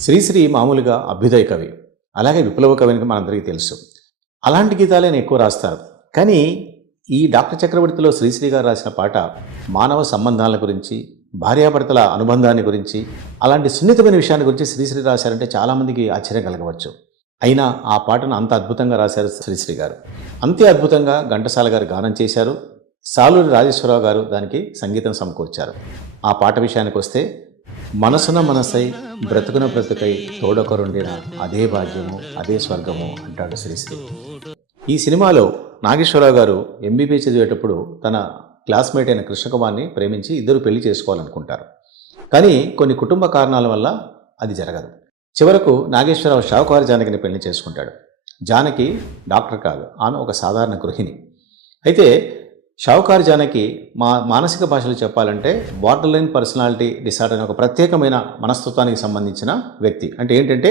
శ్రీశ్రీ మామూలుగా అభ్యుదయ కవి. అలాగే విప్లవ కవి అని మనందరికీ తెలుసు. అలాంటి గీతాలే ఎక్కువ రాస్తారు కానీ ఈ డాక్టర్ చక్రవర్తిలో శ్రీశ్రీ గారు రాసిన పాట మానవ సంబంధాల గురించి భార్యాభర్తల అనుబంధాన్ని గురించి అలాంటి సున్నితమైన విషయాన్ని గురించి శ్రీశ్రీ రాశారంటే చాలామందికి ఆశ్చర్యం కలగవచ్చు. అయినా ఆ పాటను అంత అద్భుతంగా రాశారు శ్రీశ్రీ గారు. అంతే అద్భుతంగా ఘంటసాల గారు గానం చేశారు. సాలూరి రాజేశ్వరరావు గారు దానికి సంగీతం సమకూర్చారు. ఆ పాట విషయానికి వస్తే మనసున మనసై బ్రతుకున బ్రతుకై తోడొకరుండిన అదే భాగ్యము అదే స్వర్గము అంటాడు శ్రీశ్రీ. ఈ సినిమాలో నాగేశ్వరరావు గారు ఎంబీబీ చదివేటప్పుడు తన క్లాస్మేట్ అయిన కృష్ణకుమార్ని ప్రేమించి ఇద్దరు పెళ్ళి చేసుకోవాలనుకుంటారు. కానీ కొన్ని కుటుంబ కారణాల వల్ల అది జరగదు. చివరకు నాగేశ్వరరావు షావుకారు జానకిని పెళ్ళి చేసుకుంటాడు. జానకి డాక్టర్ కాదు ఆమె ఒక సాధారణ గృహిణి. అయితే షావుకారు జానకి మా మానసిక భాషలో చెప్పాలంటే బార్డర్ లైన్ పర్సనాలిటీ డిసార్డర్ అనే ఒక ప్రత్యేకమైన మనస్తత్వానికి సంబంధించిన వ్యక్తి. అంటే ఏంటంటే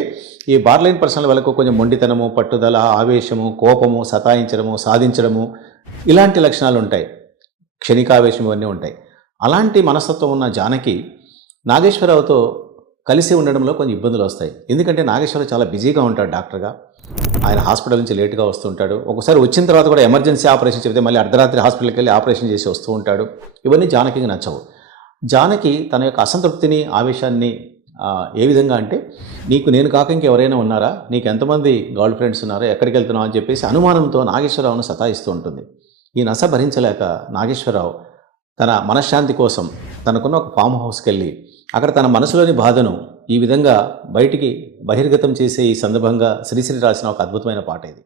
ఈ బార్డర్ లైన్ పర్సనల్ వాళ్ళకు కొంచెం మొండితనము పట్టుదల ఆవేశము కోపము సతాయించడము సాధించడము ఇలాంటి లక్షణాలు ఉంటాయి. క్షణికావేశం ఇవన్నీ ఉంటాయి. అలాంటి మనస్తత్వం ఉన్న జానకి నాగేశ్వరరావుతో కలిసి ఉండడంలో కొన్ని ఇబ్బందులు వస్తాయి. ఎందుకంటే నాగేశ్వరరావు చాలా బిజీగా ఉంటాడు డాక్టర్గా. ఆయన హాస్పిటల్ నుంచి లేట్గా వస్తుంటాడు. ఒకసారి వచ్చిన తర్వాత కూడా ఎమర్జెన్సీ ఆపరేషన్ చెప్తే మళ్ళీ అర్ధరాత్రి హాస్పిటల్కి వెళ్ళి ఆపరేషన్ చేసి వస్తూ ఉంటాడు. ఇవన్నీ జానకికి నచ్చవు. జానకి తన యొక్క అసంతృప్తిని ఆవేశాన్ని ఏ విధంగా అంటే నీకు నేను కాక ఇంకెవరైనా ఉన్నారా? నీకు ఎంతమంది గర్ల్ ఫ్రెండ్స్ ఉన్నారా? ఎక్కడికి వెళ్తున్నావు? అని చెప్పేసి అనుమానంతో నాగేశ్వరరావును సతాయిస్తూ ఉంటుంది ఈ నస భరించలేక నాగేశ్వరరావు తన మనశ్శాంతి కోసం తనకున్న ఒక ఫామ్ హౌస్కి వెళ్ళి అక్కడ తన మనసులోని బాధను ఈ విధంగా బయటికి బహిర్గతం చేసే ఈ సందర్భంగా శ్రీశ్రీ రాసిన ఒక అద్భుతమైన పాట ఇది.